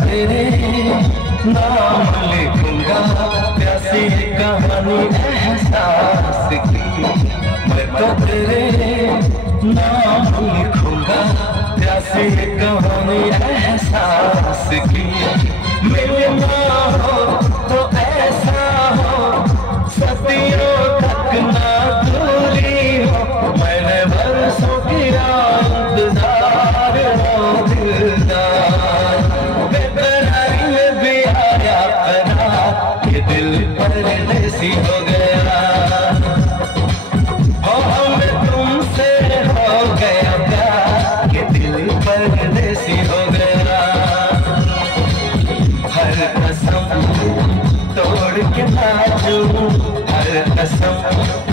तेरे नाम लिखूंगा प्यासी कहानी एहसास की। मैं तो तेरे नाम लिखूंगा प्यासी कहानी एहसास की। मिलना हो तो ऐसा हो सदियों तक ना दूरी हो। मैंने बरसों किया इंतजार हो दिलदार, बेकरारी में भी आया पना, ये दिल परदेसी हो गया। मैं तुमसे हो गया प्यार, ये दिल परदेसी हो गया। हर कसम तोड़ के लाजू, हर कसम